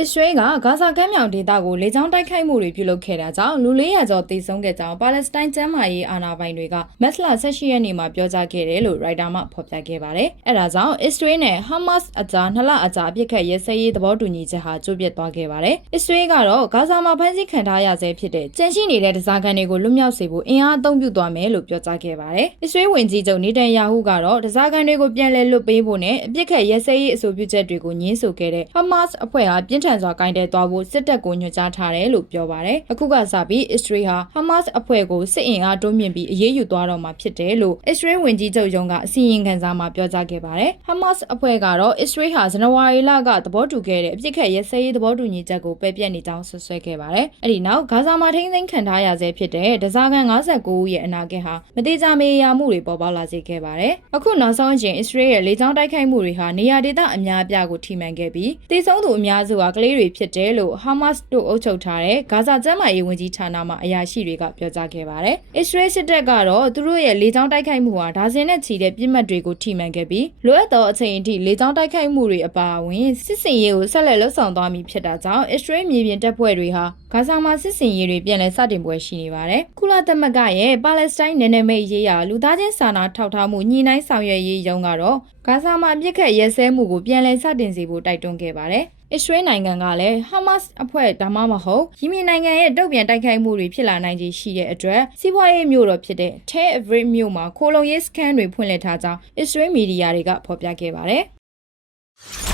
အစ္စရေးကဂါဇာကမ်းမြောင်ဒေသကိုလေကြောင်းတိုက်ခိုက်မှုတွေပြုလုပ်ခဲ့တာကြောင့်လူ400ကျော်သေဆုံးခဲ့ကြောင်းပါလက်စတိုင်းကျန်းမာရေးအာဏာပိုင်တွေကမက်စလာ18ရက်နေ့မှာပြောကြားခဲ့တယ်လို့ရိုက်တာမှဖော်ပြခဲ့ပါတယ်။အဲဒါကြောင့်အစ္စရေးနဲ့ဟာမတ်စ်အကြားနှစ်လအကြာအပြစ်ခတ်ရဲစဲရေးသဘောတူညီချက်ဟာကျိုးပြတ်သွားခဲ့ပါတယ်။အစ္စရေးကတော့ဂါဇာမှာဖမ်းဆီးခံထားရဆဲဖြစ်တဲ့ကြန့်ရှိနေတဲ့ဒဇာကန်တွေကိုလွတ်မြောက်စေဖို့အင်အားအသုံးပြုသွားမယ်လို့ပြောကြားခဲ့ပါတယ်။အစ္စရေးဝန်ကြီးချုပ်နေတန်ယာဟုကတော့ဒဇာကန်တွေကိုပြန်လည်လွတ်ပေးဖို့နဲ့အပြစ်ခတ်ရဲစဲရေးအဆိုပြုချက်တွေကိုညှင်းဆိုခဲ့တဲ့ဟာမတ်စ်အဖွဲ့ဟာပြင်းထန်စွာကင်တယ်သွားဖို့စစ်တပ်ကိုညွှန်ကြားထားတယ်လို့ပြောပါတယ်။အခုကစပြီးအစ္စရေးဟာဟာမတ်စ်အဖွဲ့ကိုစစ်အင်အားတိုးမြင့်ပြီးအရေးယူသွားတော့မှာဖြစ်တယ်လို့အစ္စရေးဝန်ကြီးချုပ်ရုံးကအစီရင်ခံစာမှာပြောကြားခဲ့ပါတယ်။ဟာမတ်စ်အဖွဲ့ကတော့အစ္စရေးဟာဇန်နဝါရီလကသဘောတူခဲ့တဲ့အပြစ်ခတ်ရဲစဲရေးသဘောတူညီချက်ကိုပယ်ပြတ်နေကြောင်းဆွဆွဲခဲ့ပါတယ်။အဲဒီနောက်ဂါဇာမှာထိန်းသိမ်းခံထားရဆဲဖြစ်တဲ့ဒဇာကန်59ဦးရဲ့အနာဂတ်ဟာမတိကျမေးရမှုတွေပေါ်ပေါက်လာစေခဲ့ပါတယ်။အခုနောက်ဆုံးအချိန်အစ္စရေးရဲ့လေကြောင်းတိုက်ခိုက်မှုတွေဟာနေရာဒေသအများအပြားကိုထိမှန်ခဲ့ပြီးတိစုံသူအများစုဟာကလေးတွေဖြစ်တယ်လို့ဟာမတ်စ်တို့အုပ်ချုပ်ထားတဲ့ဂါဇာကျန်းမာရေးဝန်ကြီးဌာနမှအရာရှိတွေကပြောကြားခဲ့ပါတယ်။အစ္စရေးစစ်တပ်ကတော့သူတို့ရဲ့လေကြောင်းတိုက်ခိုက်မှုဟာဒါဇင်နဲ့ချီတဲ့ပြစ်မှတ်တွေကိုထိမှန်ခဲ့ပြီးလိုအပ်သောအချိန်အထိလေကြောင်းတိုက်ခိုက်မှုတွေအပါအဝင်စစ်စင်ရေးကိုဆက်လက်လှုပ်ဆောင်သွားမည်ဖြစ်တာကြောင့်အစ္စရေးမြေပြင်တပ်ဖွဲ့တွေဟာဂါဇာမှာစစ်စင်ရေးတွေပြန်လည်စတင်ပွဲရှိနေပါတယ်။ကုလသမဂ္ဂရဲ့ပါလက်စတိုင်းနယ်နိမိတ်ရေးရာလူသားချင်းစာနာထောက်ထားမှုညှိနှိုင်းဆောင်ရွက်ရေးရုံးကတော့ဂါဇာမှာအပြစ်ခတ်ရဲစဲမှုကိုပြန်လည်စတင်စေဖို့တိုက်တွန်းခဲ့ပါတယ်။ အစ္စရေးနိုင်ငံကလည်းဟာမတ်စ်အဖွဲ့ဒါမှမဟုတ်ယီမင်နိုင်ငံရဲ့တုံ့ပြန်တိုက်ခိုက်မှုတွေဖြစ်လာနိုင်ခြေရှိတဲ့အတွက်စီးပွားရေးမြို့တော်ဖြစ်တဲ့ Tel Aviv မြို့မှာခိုလုံရေးစခန်းတွေဖွင့်လှစ်ထားကြောင်းအစ္စရေးမီဒီယာတွေကဖော်ပြခဲ့ပါတယ်။